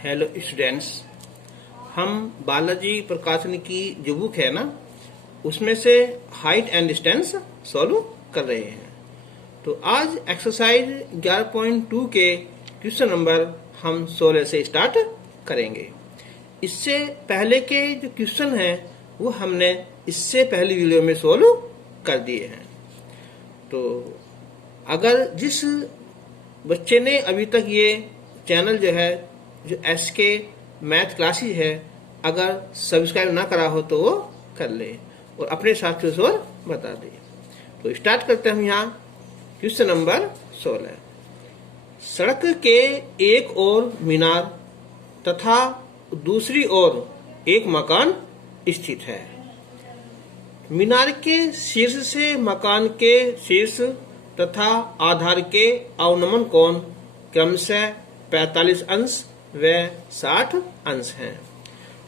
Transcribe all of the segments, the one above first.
Hello students, हम बालाजी प्रकाशन की जो बुक है ना, उसमें से हाइट एंड डिस्टेंस सॉल्व कर रहे हैं। तो आज एक्सरसाइज 11.2 के क्वेश्चन नंबर हम 16 से स्टार्ट करेंगे। इससे पहले के जो क्वेश्चन हैं वो हमने इससे पहली वीडियो में सॉल्व कर दिए हैं। तो अगर जिस बच्चे ने अभी तक ये चैनल जो है, जो SK मैथ क्लासेस है, अगर सब्सक्राइब ना करा हो तो वो कर ले और अपने साथियों से और बता दे। तो स्टार्ट करते हैं हम यहाँ क्वेश्चन नंबर 16। सड़क के एक ओर मीनार तथा दूसरी ओर एक मकान स्थित है। मीनार के शीर्ष से मकान के शीर्ष तथा आधार के अवनमन कोण क्रमशः 45 अंश व 60 अंश हैं।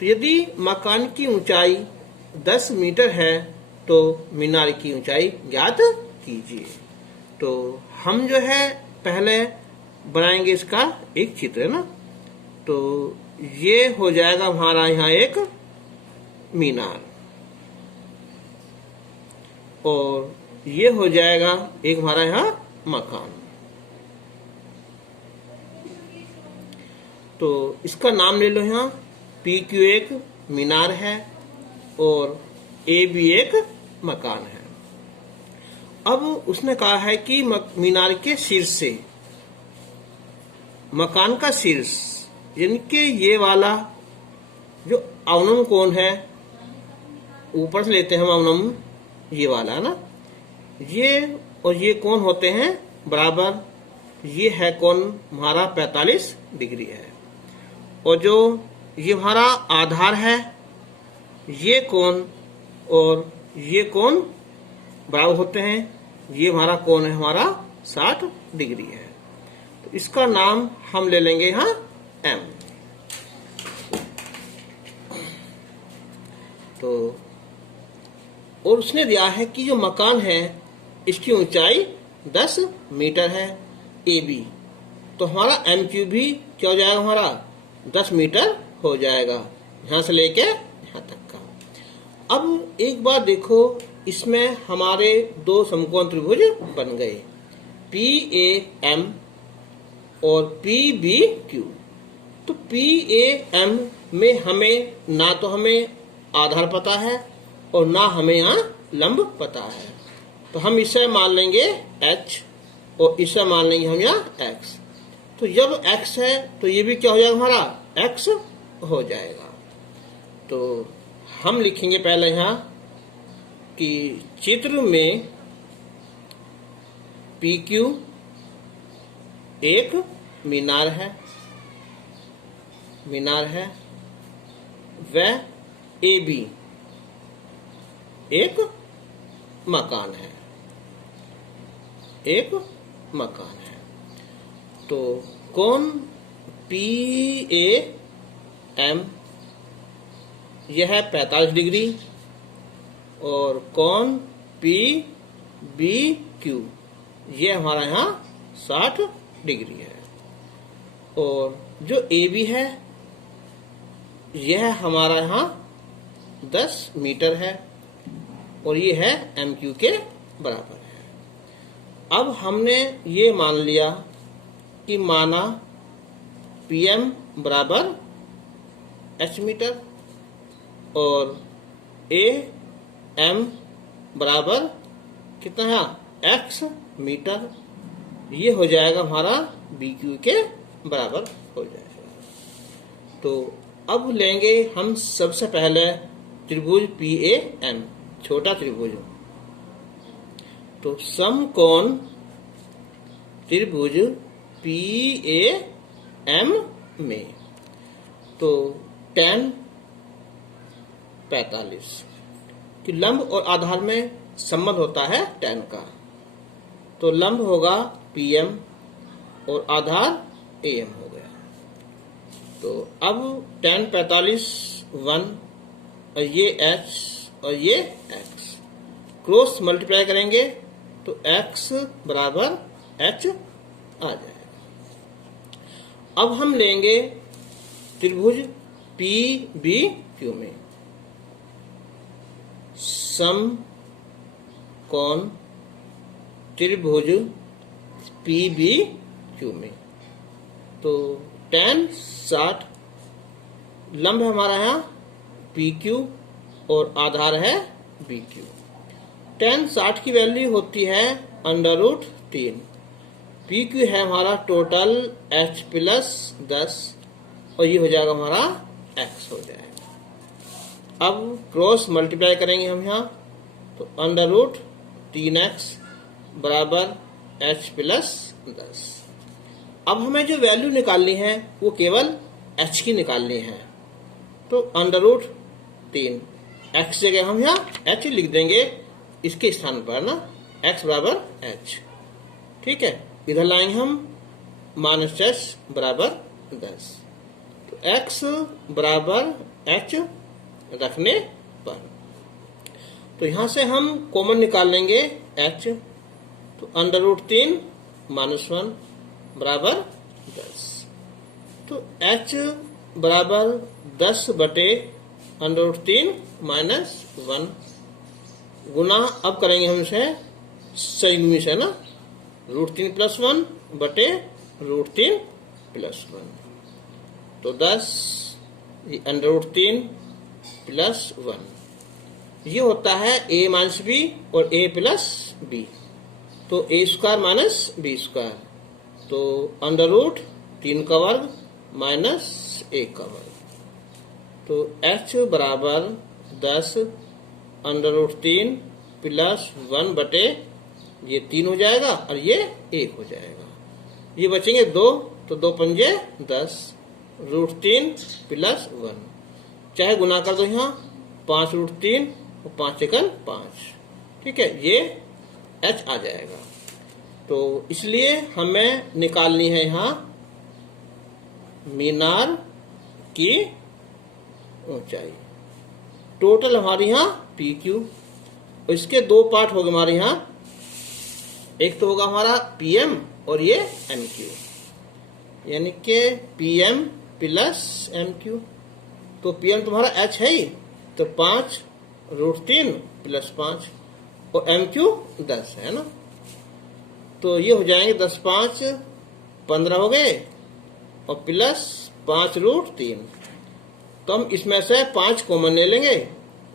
तो यदि मकान की ऊंचाई 10 मीटर है तो मीनार की ऊंचाई ज्ञात कीजिए। तो हम जो है पहले बनाएंगे इसका एक चित्र, है ना। तो ये हो जाएगा हमारा यहाँ एक मीनार और ये हो जाएगा एक हमारा यहाँ मकान। तो इसका नाम ले लो, यहाँ PQ एक मीनार है और AB एक मकान है। अब उसने कहा है कि मीनार के शीर्ष से मकान का शीर्ष, यानी कि ये वाला जो अवनम कोण है, ऊपर से लेते हैं हम अवनम, ये वाला है ना, ये और ये कोण होते हैं बराबर। ये है कोण हमारा 45 डिग्री है और जो ये हमारा आधार है, ये कोण और ये कोण बराबर होते हैं। ये हमारा कोण है हमारा 60 डिग्री है। तो इसका नाम हम ले लेंगे यहाँ M। तो और उसने दिया है कि जो मकान है इसकी ऊंचाई 10 मीटर है AB। तो हमारा MQ भी क्या हो जाएगा, हमारा 10 मीटर हो जाएगा, यहां से लेके यहां तक का। अब एक बार देखो, इसमें हमारे दो समकोण त्रिभुज बन गए, PAM और PBQ। तो PAM में हमें ना तो हमें आधार पता है और ना हमें यहाँ लंब पता है। तो हम इसे मान लेंगे H और इसे मान लेंगे हम यहाँ X। तो जब X है तो ये भी क्या हो जाएगा, हमारा X हो जाएगा। तो हम लिखेंगे पहले यहाँ कि चित्र में PQ एक मीनार है व AB एक मकान है, तो कोण PAM यह है 45 डिग्री और कोण PBQ यह हमारा यहाँ 60 डिग्री है। और जो AB है यह हमारा यहाँ 10 मीटर है और ये है MQ के बराबर है। अब हमने ये मान लिया कि माना PM बराबर H मीटर और AM बराबर कितना है, X मीटर। ये हो जाएगा हमारा BQ के बराबर हो जाएगा। तो अब लेंगे हम सबसे पहले त्रिभुज PAM, छोटा त्रिभुज। तो समकोण त्रिभुज PAM में तो tan 45 कि लंब और आधार में संबंध होता है tan का। तो लंब होगा PM और आधार AM हो गया। तो अब tan 45 1 और ये H और ये X क्रॉस मल्टीप्लाई करेंगे तो X बराबर H आ जाएगा। अब हम लेंगे त्रिभुज पी बी क्यू में समकोण त्रिभुज पी बी क्यू में। तो tan 60 लंब है हमारा यहाँ पी क्यू और आधार है बी क्यू। tan 60 की वैल्यू होती है √3। पी क्यू है हमारा टोटल h प्लस 10 और ये हो जाएगा हमारा x हो जाएगा। अब क्रॉस मल्टीप्लाई करेंगे हम यहाँ, तो √3x बराबर h प्लस 10। अब हमें जो वैल्यू निकालनी है वो केवल h की निकालनी है। तो √3 x जगह हम यहाँ h लिख देंगे इसके स्थान पर ना, x बराबर h। ठीक है, इधर लाएंगे हम -h बराबर 10। तो x बराबर h रखने पर तो यहां से हम कॉमन निकाल लेंगे h। तो √3 -1 बराबर 10। तो h बराबर 10 बटे √3 -1 गुना अब करेंगे हम इसे संयुग्मी से ना, √3 + 1 बटे √3 + 1। तो 10 √3 + 1 ये होता है a - b और a + b। तो a² - b²। तो √3 का वर्ग -1 का वर्ग। तो h बराबर 10 √3 + 1 बटे ये 3 हो जाएगा और ये 1 हो जाएगा। ये बचेंगे 2, तो 2 पंजे 10 √3 + 1। चाहे गुना कर दो यहाँ 5 √3 और 5 × 5। ठीक है, ये h आ जाएगा। तो इसलिए हमें निकालनी है यहाँ मीनार की ऊंचाई। टोटल हमारे यहाँ पी क्यू, और इसके 2 पार्ट हो गए हमारे यहाँ। एक तो होगा हमारा पीएम और ये एम क्यू, यानी कि पीएम + एम क्यू। तो पीएम तुम्हारा h है ही, तो 5 √3 + 5 और एम क्यू 10 है ना। तो ये हो जाएंगे 10 × 5 = 15 हो गए और प्लस 5 √3। तो हम इसमें से 5 कॉमन ले लेंगे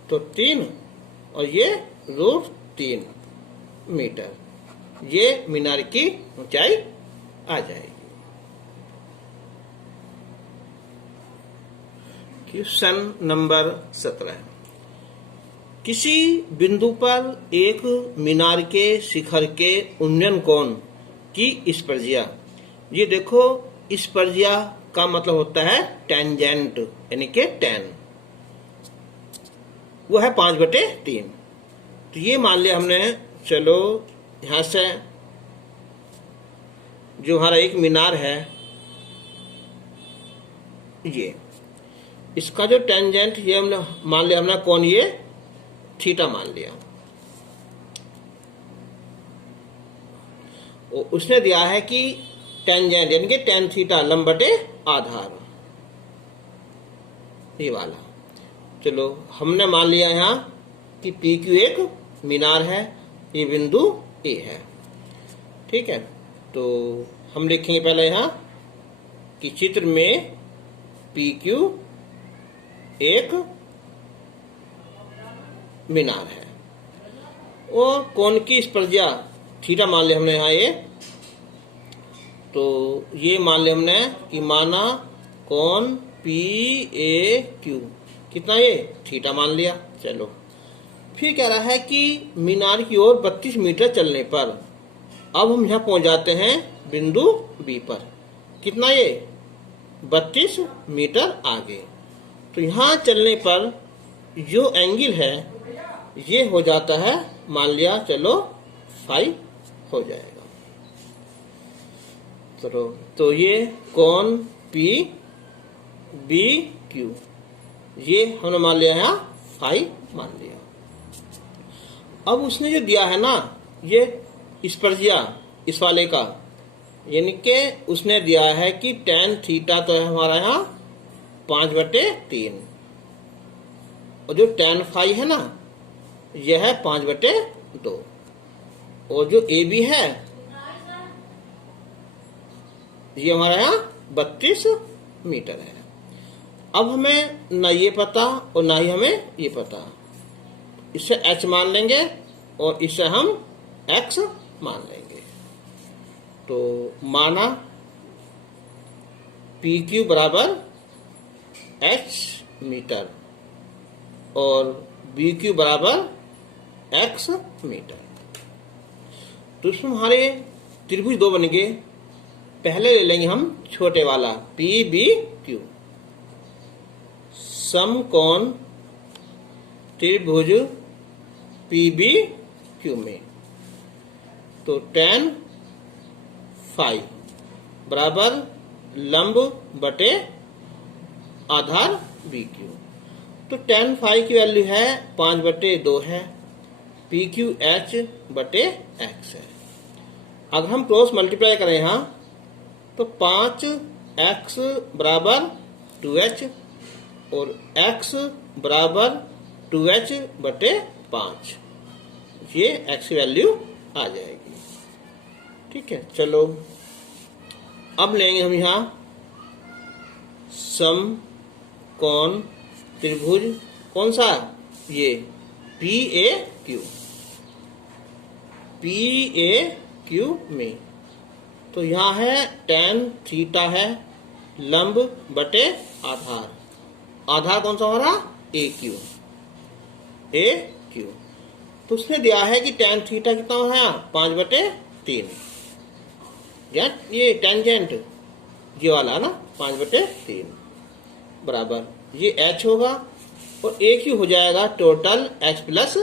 तो 3 और ये √3 मीटर। ये मीनार की ऊंचाई आ जाएगी। Question number 17। किसी बिंदु पर एक मीनार के शिखर के उन्नयन कोण की स्पर्शिया। ये देखो, स्पर्शिया का मतलब होता है टेंजेंट, यानी कि tan। वो है 5/3। तो ये मान लिया हमने। चलो यहां से जो हमारा एक मीनार है, ये इसका जो टेंजेंट ये हमने मान लिया, हमने कौन ये थीटा मान लिया। उसने दिया है कि टेंजेंट यानी कि tan थीटा लंब बटे आधार, ये वाला। चलो हमने मान लिया यहाँ कि पी क्यू एक मीनार है, ये बिंदु ए है। ठीक है, तो हम लिखेंगे पहले यहाँ कि चित्र में पी क्यू एक मीनार है और कोण की स्पर्शिया थीटा मान लिया हमने यहाँ ये। तो ये मान लिया हमने कि माना कोण पी ए क्यू कितना, ये थीटा मान लिया। चलो फिर कह रहा है कि मीनार की ओर 32 मीटर चलने पर अब हम यहाँ पहुंच जाते हैं बिंदु बी पर। कितना, ये 32 मीटर आगे। तो यहाँ चलने पर जो एंगल है ये हो जाता है, मान लिया चलो 5 हो जाएगा। चलो तो ये कोण पी बी क्यू ये हमने मान लिया है 5 मान लिया। अब उसने जो दिया है ना ये स्पर्शिया इस वाले का, यानी कि उसने दिया है कि tan थीटा तो है हमारा यहाँ 5/3, और जो tan phi है ना यह है 5/2, और जो AB है ये हमारा यहाँ 32 मीटर है। अब हमें ना ये पता और ना ही हमें ये पता, इससे h मान लेंगे और इससे हम x मान लेंगे। तो माना PQ बराबर h मीटर और BQ बराबर x मीटर। तो इसमें हमारे त्रिभुज दो बनेंगे। पहले ले लेंगे हम छोटे वाला PBQ, समकोण त्रिभुज PBQ में। तो tan phi बराबर लंब बटे आधार BQ। तो tan phi की वैल्यू है 5/2 है, PQ h/x है। अगर हम क्रॉस मल्टीप्लाई करें यहाँ तो 5x बराबर 2h और x बराबर 2h/5, ये x वैल्यू आ जाएगी। ठीक है, चलो अब लेंगे हम यहाँ समकोण त्रिभुज, कौन सा, ये PAQ में। तो यहाँ है tan थीटा है लंब बटे आधार, आधार कौन सा हमारा AQ। तो उसने दिया है कि tan थीटा कितना है 5/3, ये टेंजेंट ये वाला है ना 5/3 बराबर ये h होगा और AQ हो जाएगा टोटल x प्लस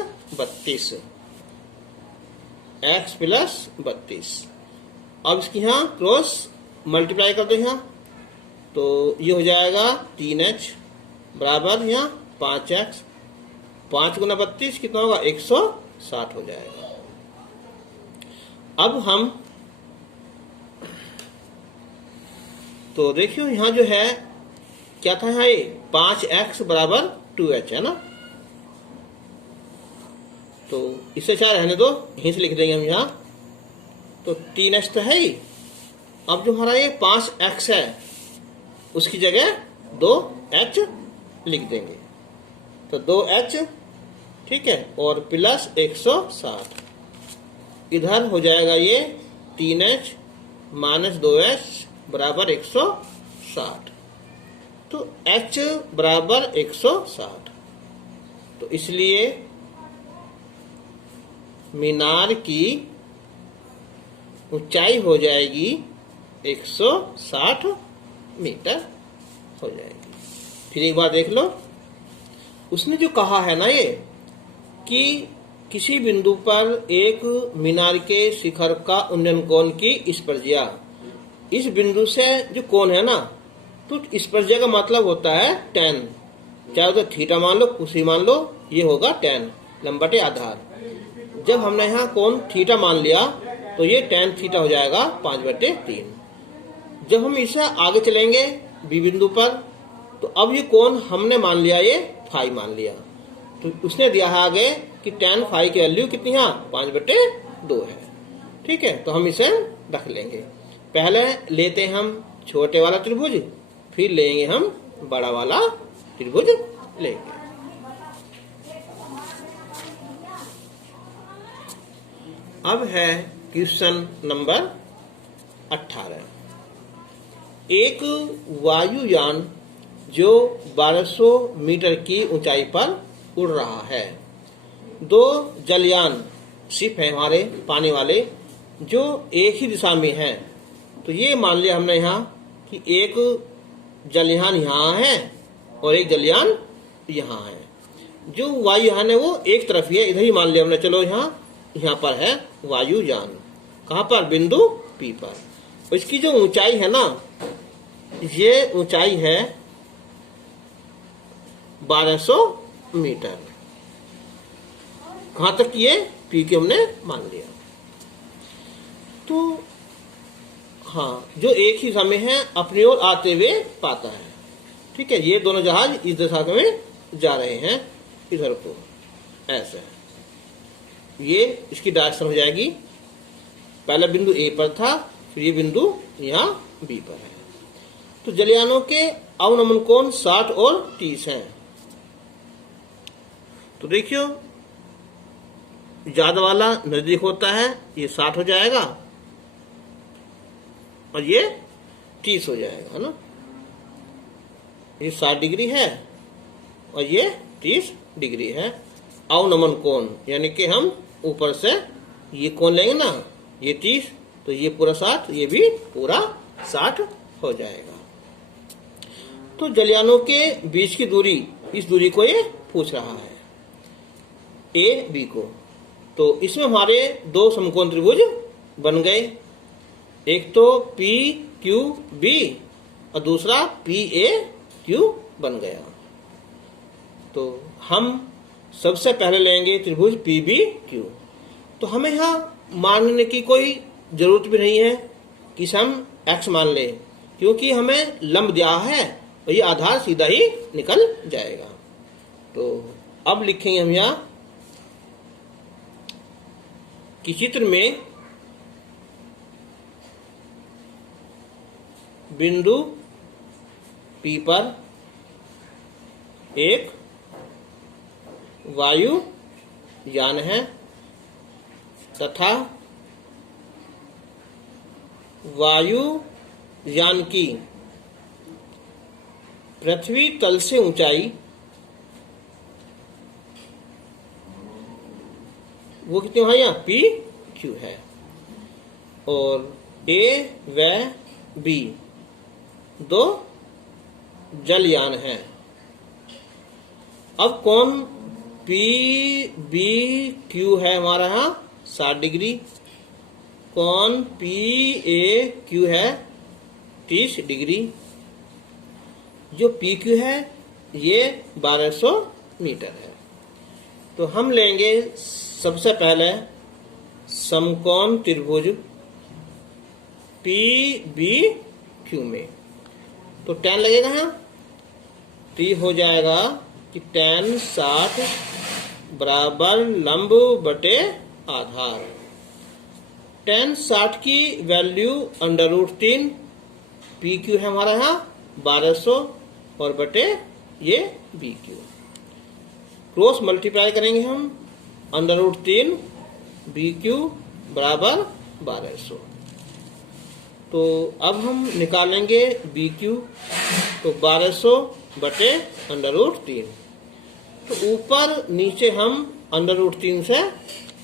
32। अब इसकी यहाँ क्रॉस मल्टीप्लाई कर दो यहाँ, तो ये हो जाएगा 3h बराबर यहाँ 5x, 5 गुना 32 कितना होगा 160 हो जाएगा। अब हम तो देखियो यहाँ जो है क्या था, यहाँ ये 5x बराबर 2h है ना, तो इससे 4 रहने दो, यहीं से लिख देंगे हम यहाँ। तो 3h तो है ही। अब जो हमारा ये 5x है उसकी जगह 2h लिख देंगे, तो 2h, ठीक है, और प्लस 160, इधर हो जाएगा ये 3h माइनस 2h बराबर 160। तो h बराबर 160, तो इसलिए मीनार की ऊंचाई हो जाएगी 160 मीटर हो जाएगी। फिर एक बार देख लो, उसने जो कहा है ना ये कि किसी बिंदु पर एक मीनार के शिखर का उन्नयन कोण की स्पर्शिया, इस बिंदु से जो कोण है ना, तो स्पर्शिया का मतलब होता है tan, चाहे तो थीटा मान लो कुछ ही मान लो, ये होगा tan लंब बटे आधार। जब हमने यहाँ कोण थीटा मान लिया तो ये tan थीटा हो जाएगा 5/3। जब हम इसे आगे चलेंगे बी बिंदु पर, तो अब ये कोण हमने मान लिया, ये फाई मान लिया, तो उसने दिया है आगे कि tan फाई की वैल्यू कितनी है 5/2 है। ठीक है, तो हम इसे रख लेंगे। पहले लेते हैं हम छोटे वाला त्रिभुज, फिर लेंगे हम बड़ा वाला त्रिभुज लेंगे। अब है क्वेश्चन नंबर 18। एक वायुयान जो 1200 मीटर की ऊंचाई पर उड़ रहा है, 2 जलयान शिप है हमारे पानी वाले जो एक ही दिशा में हैं। तो ये मान लिया हमने यहाँ कि एक जलयान यहाँ है और एक जलयान यहाँ है। जो वायुयान है वो एक तरफ ही है, इधर ही मान लिया हमने। चलो यहाँ पर है वायुयान, कहाँ पर, बिंदु P पर। और इसकी जो ऊंचाई है ना, ये ऊंचाई है 1200 मीटर। कहाँ तक ये P के हमने मान लिया। तो हाँ, जो एक ही समय है अपनी ओर आते हुए पाता है। ठीक है, ये दोनों जहाज इस दिशा में जा रहे हैं इधर को, ऐसे ये इसकी डायरेक्शन हो जाएगी। पहला बिंदु ए पर था, फिर ये बिंदु यहाँ बी पर है। तो जलयानों के अवनमन कोण 60 और 30 हैं। तो देखियो, ज्यादा वाला नजदीक होता है, ये 60 हो जाएगा और ये 30 हो जाएगा, है ना। ये 60 डिग्री है और ये 30 डिग्री है अवनमन कोण, यानी कि हम ऊपर से ये कोण लेंगे ना, ये 30, तो ये पूरा 60, ये भी पूरा 60 हो जाएगा। तो जलयानों के बीच की दूरी, इस दूरी को ये पूछ रहा है, ए बी को। तो इसमें हमारे दो समकोण त्रिभुज बन गए, एक तो पी क्यू बी और दूसरा पी ए क्यू बन गया। तो हम सबसे पहले लेंगे त्रिभुज पी बी क्यू। तो हमें यहाँ मानने की कोई जरूरत भी नहीं है कि हम x मान लें, क्योंकि हमें लंब दिया है और ये आधार सीधा ही निकल जाएगा। तो अब लिखेंगे हम यहाँ कि चित्र में बिंदु P पर एक वायु यान है तथा वायु यान की पृथ्वी तल से ऊंचाई वो कितनी है, यहाँ पी क्यू है, और ए व बी दो जलयान हैं। अब कोण पी बी क्यू है हमारा यहाँ 60 डिग्री, कोण पी ए क्यू है 30 डिग्री। जो पी क्यू है ये 1200 मीटर है। तो हम लेंगे सबसे पहले समकोण त्रिभुज पी बी क्यू में। तो tan लगेगा यहाँ, तो हो जाएगा कि tan 60 बराबर लंब बटे आधार। tan 60 की वैल्यू √3, पी क्यू है हमारा यहाँ 1200 और बटे ये बी क्यू। क्रॉस मल्टीप्लाई करेंगे हम, √3 बी क्यू बराबर 1200। तो अब हम निकालेंगे बी क्यू, तो 1200 बटे √3। तो ऊपर नीचे हम √3 से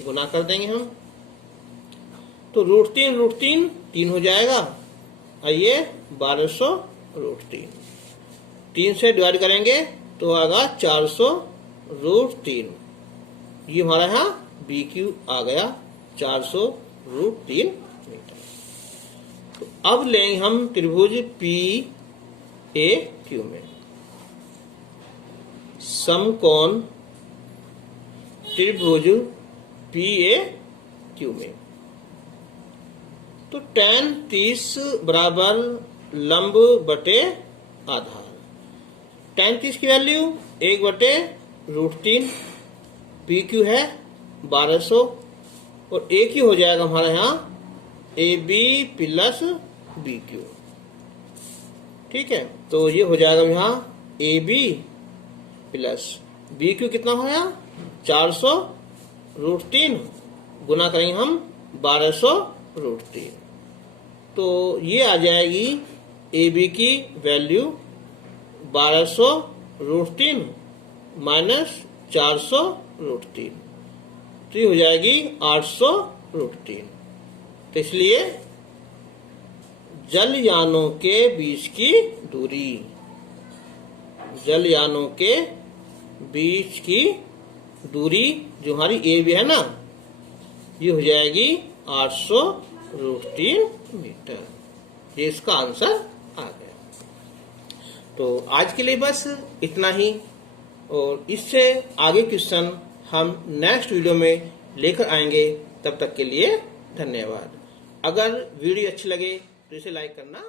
गुना कर देंगे हम, तो √3 3 हो जाएगा और ये 1200 √3, 3 से डिवाइड करेंगे तो आएगा 400 √3। ये हमारा यहाँ बी क्यू आ गया 400 √3 मीटर। तो अब लेंगे हम त्रिभुज पी ए क्यू में समकोण त्रिभुज पी ए क्यू में। तो tan 30 बराबर लंब बटे आधार। tan 30 की वैल्यू 1 बटे √3, पी क्यू है 1200 और ए क्यू हो जाएगा हमारे यहाँ A B plus B Q. ठीक है, तो ये हो जाएगा यहाँ A B plus B Q कितना हो गया 400 √3 गुना करेंगे हम 1200 √3। तो ये आ जाएगी ए बी की वैल्यू 1200 √3 माइनस 400 √3, तो ये हो जाएगी 800 √3। तो इसलिए जलयानों के बीच की दूरी, जलयानों के बीच की दूरी जो हमारी ए बी है ना, ये हो जाएगी 800 √3 मीटर। ये इसका आंसर आ गया। तो आज के लिए बस इतना ही, और इससे आगे क्वेश्चन हम नेक्स्ट वीडियो में लेकर आएंगे। तब तक के लिए धन्यवाद। अगर वीडियो अच्छी लगे तो इसे लाइक करना